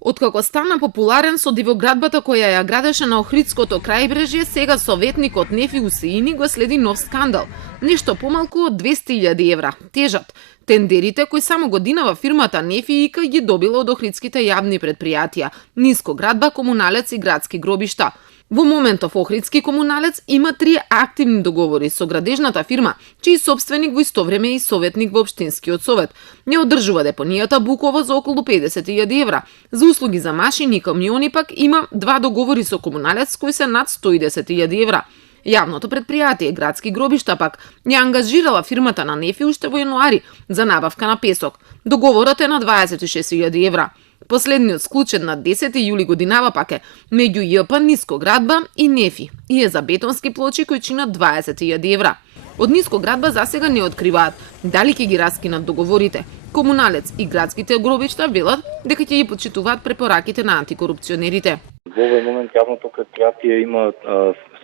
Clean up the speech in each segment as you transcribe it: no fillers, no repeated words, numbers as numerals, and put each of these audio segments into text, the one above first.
Откако стана популарен со дивоградбата која ја градеше на Охридското крајбрежје, сега советникот Нефи Усеини го следи нов скандал. Нешто помалку од 200.000 евра тежат тендерите кои само годинава фирмата Нефи ИК ги добила од охридските јавни предпријатија, Нискоградба, Комуналец и Градски гробишта. Во моментов Охридски комуналец има 3 активни договори со градежната фирма, чиј собственик во исто време е и советник во Општинскиот совет. Не одржува депонијата Буково за околу 50.000 евра. За услуги за машини и камиони пак има 2 договори со Комуналец кои се над 110.000 евра. Јавното предпријатие Градски гробишта пак ја ангажирала фирмата на Нефи уште во јануари за набавка на песок. Договорот е на 26.000 евра. Последниот склучен на 10 јули годинава пак е меѓу ЈП Нискоградба и Нефи и е за бетонски плочи кои чинат 20.000 евра. Од Нискоградба засега не откриваат дали ќе ги раскинат договорите. Комуналец и Градските гробишта велат дека ќе ги почитуваат препораките на антикорупционерите. Во овој момент јавното предпријатие има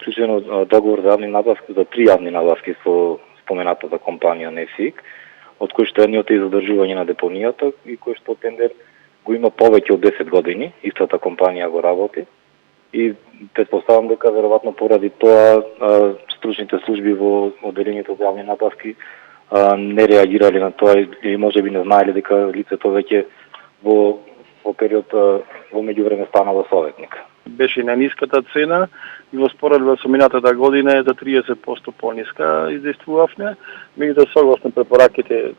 склучено договор за јавни набавки, за 3 јавни набавки со споменатата компанија Нефик, од кој што едниот е задржување на депонијата и кој што тендер го има повеќе од 10 години, истата компанија го работи и претпоставам дека веројатно поради тоа стручните служби во одделението за јавни набавки не реагирале на тоа и можеби не знаеле дека лицето веќе во период во меѓувреме станало советник. Беше на ниската цена и во споредба со минатата година е за 30% пониска издействувавме. Меѓутоа согласно препораките,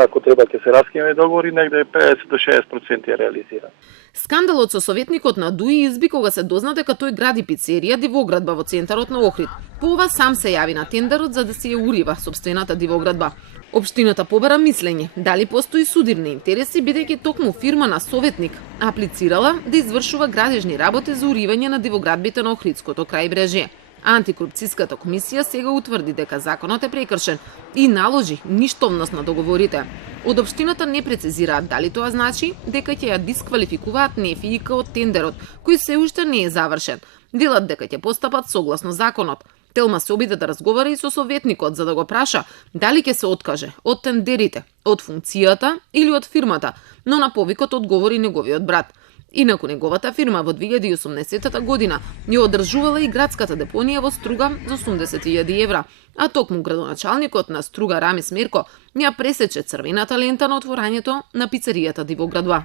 ако треба ќе се раскине договори, негде 50 до 60% ја реализира. Скандалот со советникот на ДУИ изби кога се дозна дека тој гради пицерија дивоградба во центарот на Охрид. По ова сам се јави на тендерот за да се ја урива сопствената дивоградба. Општината побара мислење дали постои судирни интереси бидејќи токму фирма на советник аплицирала да извршува градежни работи за уривање на дивоградбите на Охридското крајбрежје. Антикорупцијската комисија сега утврди дека законот е прекршен и наложи ништовност на договорите. Од општината не прецизираат дали тоа значи дека ќе ја дисквалификуваат Нефи ИК од тендерот, кој се уште не е завршен. Делат дека ќе постапат согласно законот. Телма се обиде да разговара и со советникот за да го праша дали ќе се откаже од тендерите, од функцијата или од фирмата, но на повикот одговори неговиот брат. Инаку неговата фирма во 2018 година ја одржувала и градската депонија во Струга за 80.000 евра, а токму градоначалникот на Струга Рамис Мерко ја пресече црвената лента на отворањето на пицеријата Дивоградба.